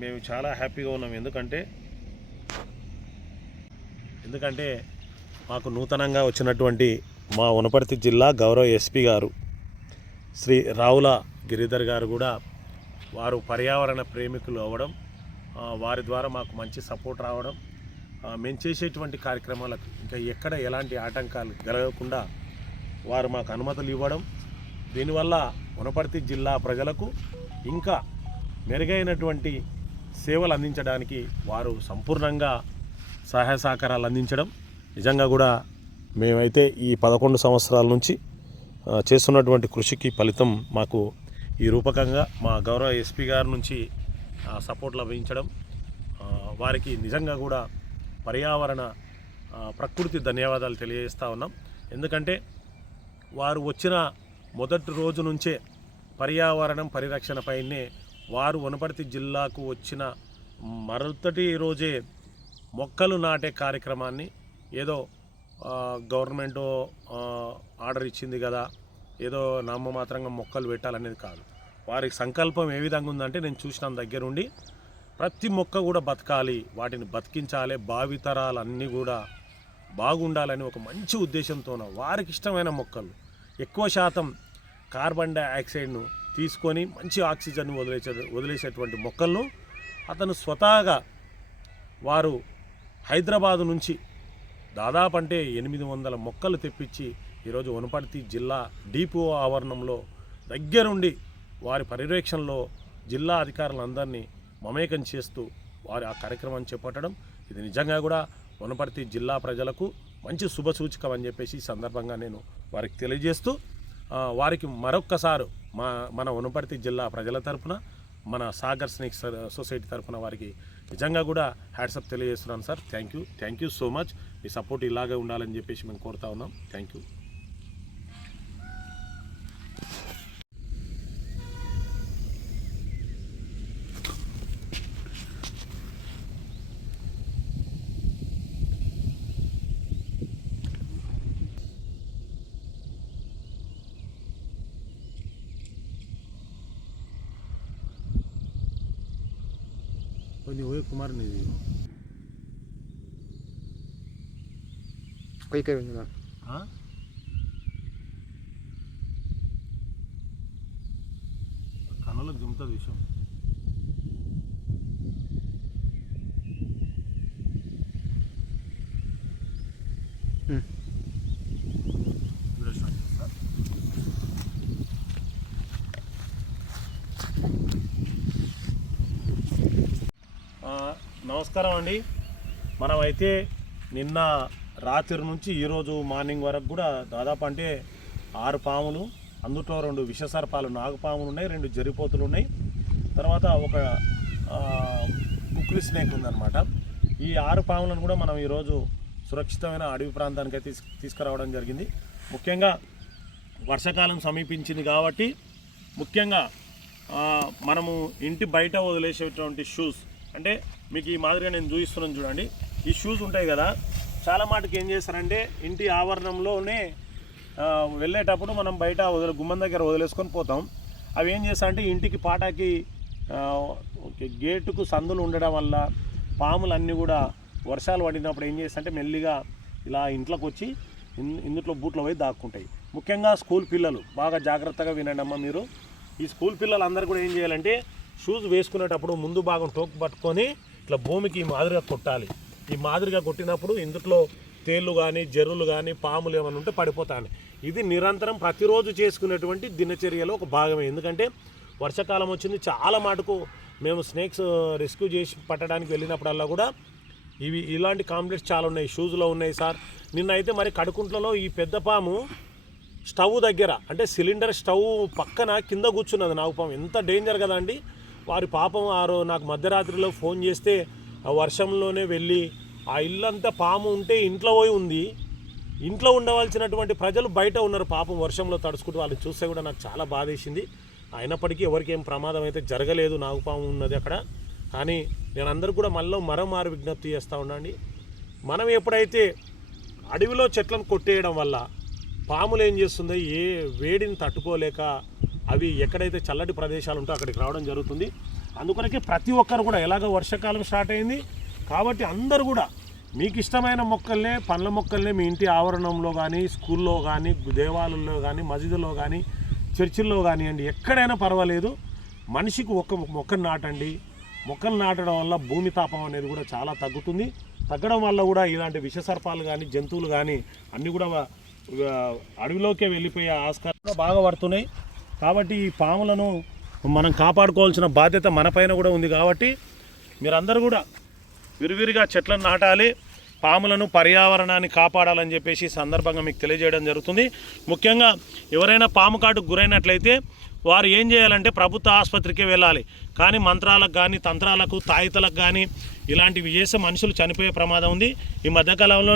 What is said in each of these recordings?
మేము చాలా హ్యాపీగా ఉన్నాం. ఎందుకంటే మాకు నూతనంగా వచ్చినటువంటి మా వనపర్తి జిల్లా గౌరవ ఎస్పీ గారు శ్రీ రావుల గిరిధర్ గారు కూడా వారు పర్యావరణ ప్రేమికులు అవ్వడం, వారి ద్వారా మాకు మంచి సపోర్ట్ రావడం, మేము చేసేటువంటి కార్యక్రమాలకు ఇంకా ఎక్కడ ఎలాంటి ఆటంకాలు కలగకుండా వారు మాకు అనుమతులు ఇవ్వడం, దీనివల్ల వనపర్తి జిల్లా ప్రజలకు ఇంకా మెరుగైనటువంటి సేవలు అందించడానికి వారు సంపూర్ణంగా సహాయ సహకారాలు అందించడం నిజంగా కూడా మేమైతే ఈ 11 సంవత్సరాల నుంచి చేస్తున్నటువంటి కృషికి ఫలితం మాకు ఈ రూపకంగా మా గౌరవ ఎస్పీ గారి నుంచి సపోర్ట్ లభించడం, వారికి నిజంగా కూడా పర్యావరణ ప్రకృతి ధన్యవాదాలు తెలియజేస్తూ ఉన్నాం. ఎందుకంటే వారు వచ్చిన మొదటి రోజు నుంచే పర్యావరణం పరిరక్షణపైనే వారు వనపర్తి జిల్లాకు వచ్చిన మరుసటి రోజే మొక్కలు నాటే కార్యక్రమాన్ని ఏదో గవర్నమెంట్ ఆర్డర్ ఇచ్చింది కదా, ఏదో నామమాత్రంగా మొక్కలు పెట్టాలనేది కాదు. వారి సంకల్పం ఏ విధంగా ఉందంటే నేను చూసిన దగ్గరుండి ప్రతి మొక్క కూడా బతకాలి, వాటిని బతికించాలి, భావితరాలన్నీ కూడా బాగుండాలని ఒక మంచి ఉద్దేశంతో వారికి ఇష్టమైన మొక్కలు ఎక్కువ శాతం కార్బన్ డైఆక్సైడ్ను తీసుకొని మంచి ఆక్సిజన్ వదిలేసేటువంటి మొక్కలను అతను స్వతహాగా వారు హైదరాబాదు నుంచి దాదాపు అంటే 800 మొక్కలు తెప్పించి ఈరోజు వనపర్తి జిల్లా డిపో ఆవరణంలో దగ్గరుండి వారి పర్యవేక్షణలో జిల్లా అధికారులందరినీ మమేకం చేస్తూ వారి ఆ కార్యక్రమాన్ని చేపట్టడం ఇది నిజంగా కూడా వనపర్తి జిల్లా ప్రజలకు మంచి శుభసూచకం అని చెప్పేసి ఈ సందర్భంగా నేను వారికి తెలియజేస్తూ వారికి మరొక్కసారి మన వనపర్తి జిల్లా ప్రజల తరపున మన సాగర్ స్నేక్స్ సొసైటీ తరపున వారికి నిజంగా కూడా హ్యాట్సప్ తెలియజేస్తున్నాను sir. Thank you so much. Me support ఇలాగే ఉండాలని చెప్పేసి మేము కోరుతా ఉన్నాం. Thank you. कुमार नहीं कोई कहीं हाँ खाना जमता विषय నమస్కారం అండి. మనమైతే నిన్న రాత్రి నుంచి ఈరోజు మార్నింగ్ వరకు కూడా దాదాపు అంటే 6 పాములు, అందులో 2 విషసర్పాలు నాగపాములు ఉన్నాయి, 2 జరిపోతులు ఉన్నాయి, తర్వాత ఒక కుక్రీ స్నేక్ ఉందన్నమాట. ఈ 6 పాములను కూడా మనం ఈరోజు సురక్షితమైన అడవి ప్రాంతానికి తీసుకురావడం జరిగింది. ముఖ్యంగా వర్షాకాలం సమీపించింది కాబట్టి ముఖ్యంగా మనము ఇంటి బయట వదిలేసేటువంటి షూస్ అంటే మీకు ఈ మాదిరిగా నేను చూపిస్తున్నాను చూడండి. ఈ షూస్ ఉంటాయి కదా, చాలా మటుకు ఏం చేస్తారంటే ఇంటి ఆవరణంలోనే వెళ్ళేటప్పుడు మనం బయట గుమ్మం దగ్గర వదిలేసుకొని పోతాం. అవి ఏం చేస్తారంటే ఇంటికి పాటాకి గేటుకు సందులు ఉండడం వల్ల పాములన్నీ కూడా వర్షాలు పడినప్పుడు ఏం చేస్తారంటే మెల్లిగా ఇలా ఇంట్లోకి వచ్చి ఇందులో బూట్లో పోయి దాక్కుంటాయి. ముఖ్యంగా స్కూల్ పిల్లలు బాగా జాగ్రత్తగా వినండి అమ్మ మీరు. ఈ స్కూల్ పిల్లలందరూ కూడా ఏం చేయాలంటే షూస్ వేసుకునేటప్పుడు ముందు భాగం టోక్ పట్టుకొని ఇట్లా భూమికి ఈ మాదిరిగా కొట్టాలి. ఈ మాదిరిగా కొట్టినప్పుడు ఇందులో తేళ్ళు కానీ జర్రులు కానీ పాములు ఏమైనా ఉంటే పడిపోతాయి. ఇది నిరంతరం ప్రతిరోజు చేసుకునేటువంటి దినచర్యలో ఒక భాగమే. ఎందుకంటే వర్షాకాలం వచ్చింది, చాలా మటుకు మేము స్నేక్స్ రెస్క్యూ చేసి పట్టడానికి వెళ్ళినప్పుడల్లా కూడా ఇలాంటి కాంప్లెక్స్ చాలా ఉన్నాయి, షూస్లో ఉన్నాయి సార్. నిన్న అయితే మరి కడుకుంట్లలో ఈ పెద్ద పాము స్టవ్ దగ్గర అంటే సిలిండర్ స్టవ్ పక్కన కింద కూర్చున్నది నాగుపాము. ఎంత డేంజర్ కదా అండి. వారి పాపం నాకు మధ్యరాత్రిలో ఫోన్ చేస్తే ఆ వర్షంలోనే వెళ్ళి ఆ ఇల్లంతా పాము ఉంటే ఇంట్లో పోయి ఉంది. ఇంట్లో ఉండవలసినటువంటి ప్రజలు బయట ఉన్నారు పాపం వర్షంలో తడుచుకుంటూ. వాళ్ళని చూస్తే కూడా నాకు చాలా బాధేసింది. అయినప్పటికీ ఎవరికి ఏం ప్రమాదం అయితే జరగలేదు, నాగుపాము ఉన్నది అక్కడ. కానీ నేను అందరూ కూడా మరోమారు విజ్ఞప్తి చేస్తూ ఉండండి. మనం ఎప్పుడైతే అడవిలో చెట్లను కొట్టేయడం వల్ల పాములు ఏం చేస్తుందో ఏ వేడిని తట్టుకోలేక అవి ఎక్కడైతే చల్లటి ప్రదేశాలు ఉంటో అక్కడికి రావడం జరుగుతుంది. అందుకొరకే ప్రతి ఒక్కరు కూడా ఎలాగో వర్షాకాలం స్టార్ట్ అయింది కాబట్టి అందరూ కూడా మీకు ఇష్టమైన మొక్కల్నే పండ్ల మొక్కల్నే మీ ఇంటి ఆవరణంలో కానీ స్కూల్లో కానీ దేవాలయంలో కానీ మసీదులో కానీ చర్చిల్లో కానివ్వండి ఎక్కడైనా పర్వాలేదు మనిషికి ఒక మొక్కను నాటండి. మొక్కలు నాటడం వల్ల భూమి తాపం అనేది కూడా చాలా తగ్గడం వల్ల కూడా ఇలాంటి విషసర్పాలు కానీ జంతువులు కానీ అన్నీ కూడా అడవిలోకే వెళ్ళిపోయే ఆస్కారం బాగా పడుతున్నాయి. కాబట్టి ఈ పాములను మనం కాపాడుకోవాల్సిన బాధ్యత మనపైన కూడా ఉంది. కాబట్టి మీరందరూ కూడా విరివిరిగా చెట్లను నాటాలి, పాములను పర్యావరణాన్ని కాపాడాలని చెప్పేసి సందర్భంగా మీకు తెలియజేయడం జరుగుతుంది. ముఖ్యంగా ఎవరైనా పాము కాటుకు గురైనట్లయితే వారు ఏం చేయాలంటే ప్రభుత్వ ఆసుపత్రికి వెళ్ళాలి. కానీ మంత్రాలకు కానీ తంత్రాలకు తాయితలకు కానీ ఇలాంటివి చేస్తే మనుషులు చనిపోయే ప్రమాదం ఉంది. ఈ మధ్యకాలంలో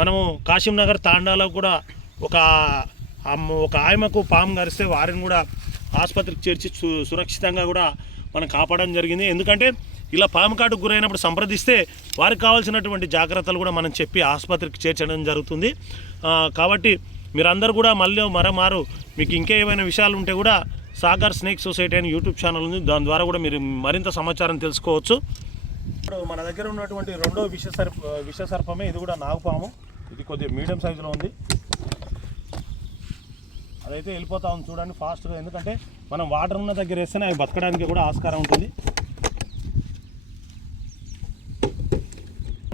మనము కాశీంనగర్ తాండాలో కూడా ఒక ఆయమకు పాము కరిస్తే వారిని కూడా ఆసుపత్రికి చేర్చి సురక్షితంగా కూడా మనం కాపాడడం జరిగింది. ఎందుకంటే ఇలా పాము కాటుకు గురైనప్పుడు సంప్రదిస్తే వారికి కావాల్సినటువంటి జాగ్రత్తలు కూడా మనం చెప్పి ఆసుపత్రికి చేర్చడం జరుగుతుంది. కాబట్టి మీరందరూ కూడా మళ్ళీ మరోమారు మీకు ఇంకా ఏమైనా విషయాలు ఉంటే కూడా సాగర్ స్నేక్ సొసైటీ అని యూట్యూబ్ ఛానల్ ఉంది, దాని ద్వారా కూడా మీరు మరింత సమాచారం తెలుసుకోవచ్చు. ఇప్పుడు మన దగ్గర ఉన్నటువంటి రెండో విషసర్పమే ఇది కూడా నాగుపాము. ఇది కొద్దిగా మీడియం సైజులో ఉంది. అదైతే వెళ్ళిపోతా ఉంది చూడండి ఫాస్ట్గా, ఎందుకంటే మనం వాటర్ ఉన్న దగ్గర వేస్తేనే అవి బతకడానికి కూడా ఆస్కారం ఉంటుంది.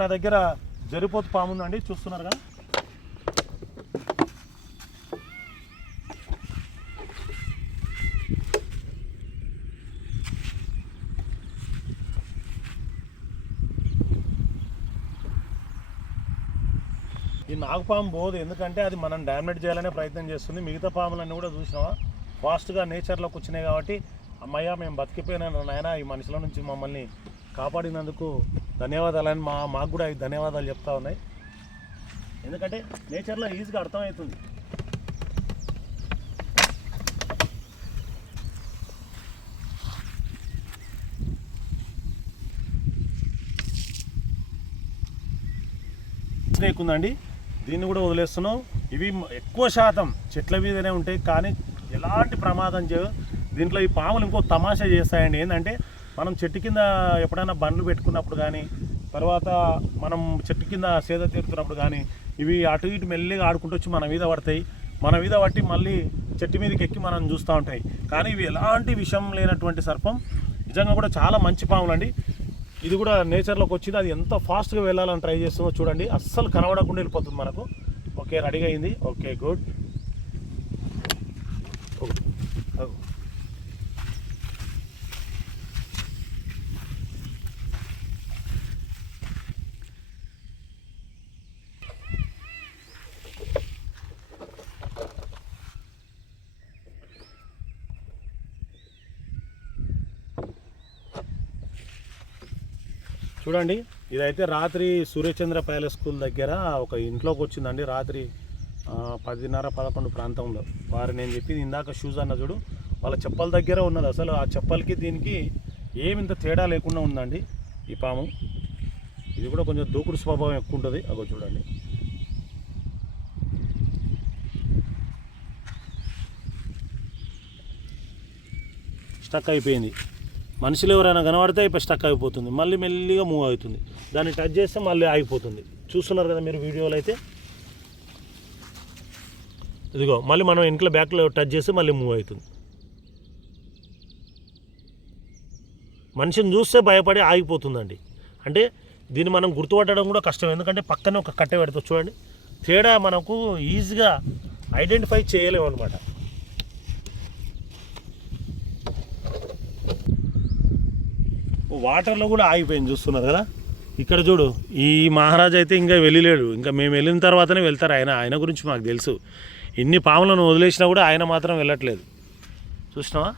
నా దగ్గర జరిపోతు పాము ఉందండి, చూస్తున్నారు కదా. ఈ నాగుపాము పోదు, ఎందుకంటే అది మనం డ్యామేజ్ చేయాలనే ప్రయత్నం చేస్తుంది. మిగతా పాములన్నీ కూడా చూసినావా ఫాస్ట్గా నేచర్లోకి వచ్చినాయి. కాబట్టి అమ్మయ్య మేము బతికిపోయినా నాయన ఈ మనుషుల నుంచి మమ్మల్ని కాపాడినందుకు ధన్యవాదాలని మాకు కూడా ధన్యవాదాలు చెప్తా ఉన్నాయి. ఎందుకంటే నేచర్లో ఈజీగా అర్థమవుతుంది. స్నేక్ ఉందండి, దీన్ని కూడా వదిలేస్తున్నాం. ఇవి ఎక్కువ శాతం చెట్ల మీదనే ఉంటాయి, కానీ ఎలాంటి ప్రమాదం చేయవు. దీంట్లో ఈ పాములు ఇంకో తమాషా చేస్తాయండి. ఏంటంటే మనం చెట్టు కింద ఎప్పుడైనా బండ్లు పెట్టుకున్నప్పుడు కానీ తర్వాత మనం చెట్టు కింద సేద తీరుతున్నప్పుడు కానీ ఇవి అటు ఇటు మెల్లిగా ఆడుకుంటూ వచ్చి మన మీద పడతాయి. మన మీద పట్టి మళ్ళీ చెట్టు మీదకి ఎక్కి మనం చూస్తూ ఉంటాయి. కానీ ఇవి ఎలాంటి విషం లేనటువంటి సర్పం, నిజంగా కూడా చాలా మంచి పాములు అండి. ఇది కూడా నేచర్లోకి వచ్చింది. అది ఎంత ఫాస్ట్గా వెళ్ళాలని ట్రై చేస్తుందో చూడండి, అస్సలు కనబడకుండా వెళ్ళిపోతుంది మనకు. ఓకే, రెడీగా అయింది. Okay, good. చూడండి, ఇదైతే రాత్రి సూర్యచంద్ర ప్యాలెస్ స్కూల్ దగ్గర ఒక ఇంట్లోకి వచ్చిందండి. రాత్రి 10:30-11 ప్రాంతంలో. వారు నేను చెప్పింది ఇందాక షూస్ అన్న చూడు, వాళ్ళ చెప్పల దగ్గర ఉన్నది. అసలు ఆ చెప్పలకి దీనికి ఏమింత తేడా లేకుండా ఉందండి ఈ పాము. ఇది కూడా కొంచెం దూకుడు స్వభావం ఎక్కువ ఉంటుంది. అగో చూడండి, స్టక్ అయిపోయింది. మనుషులు ఎవరైనా కనబడితే ఇప్పుడు స్టక్ అయిపోతుంది, మళ్ళీ మెల్లిగా మూవ్ అవుతుంది. దాన్ని టచ్ చేస్తే మళ్ళీ ఆగిపోతుంది. చూస్తున్నారు కదా మీరు వీడియోలో అయితే. ఇదిగో మళ్ళీ మనం ఇంట్లో బ్యాక్లో టచ్ చేస్తే మళ్ళీ మూవ్ అవుతుంది. మనిషిని చూస్తే భయపడి ఆగిపోతుందండి. అంటే దీన్ని మనం గుర్తుపట్టడం కూడా కష్టం, ఎందుకంటే పక్కనే ఒక కట్టె పెడతా చూడండి. తేడా మనకు ఈజీగా ఐడెంటిఫై చేయలేము అనమాట. వాటర్లో కూడా ఆగిపోయింది, చూస్తున్నారు కదా. ఇక్కడ చూడు, ఈ మహారాజు అయితే ఇంకా వెళ్ళలేడు. ఇంకా మేము వెళ్ళిన తర్వాతనే వెళ్తారు ఆయన గురించి మాకు తెలుసు. ఇన్ని పాములను వదిలేసినా కూడా ఆయన మాత్రం వెళ్ళట్లేదు, చూసినావా.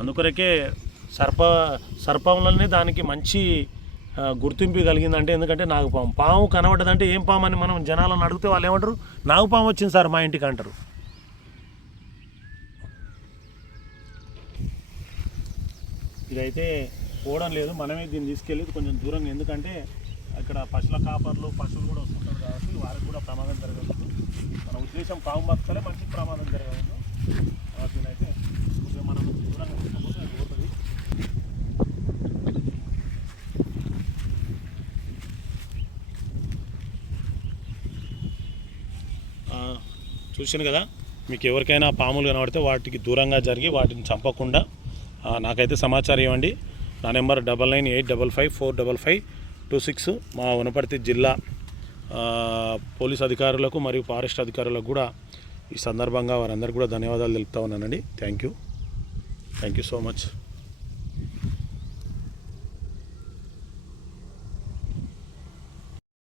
అందుకొరకే సర్పంలన్నీ దానికి మంచి గుర్తింపు కలిగిందంటే, ఎందుకంటే నాగుపాము. పాము కనబడ్డదంటే ఏం పాము అని మనం జనాలను అడిగితే వాళ్ళు ఏమంటారు, నాగుపాము వచ్చింది సార్ మా ఇంటికి అంటారు. ఇదైతే పోవడం లేదు, మనమే దీన్ని తీసుకెళ్ళి కొంచెం దూరంగా, ఎందుకంటే ఇక్కడ పశువుల కాపర్లు పశువులు కూడా వస్తుంటారు కాబట్టి వారికి కూడా ప్రమాదం జరగదు. మన ఉద్దేశం పాము బతకలే, మంచి ప్రమాదం జరగదు. దీనైతే కొంచెం మనం దూరంగా తీసుకపోతే అది పోతుంది. చూసాను కదా, మీకు ఎవరికైనా పాములు కనబడితే వాటికి దూరంగా జరిగి వాటిని చంపకుండా నాకైతే సమాచారం ఇవ్వండి. నా నెంబర్ 9985545526. మా వనపర్తి జిల్లా పోలీస్ అధికారులకు మరియు ఫారెస్ట్ అధికారులకు కూడా ఈ సందర్భంగా వారందరికీ కూడా ధన్యవాదాలు తెలుపుతా ఉన్నానండి. Thank you so much.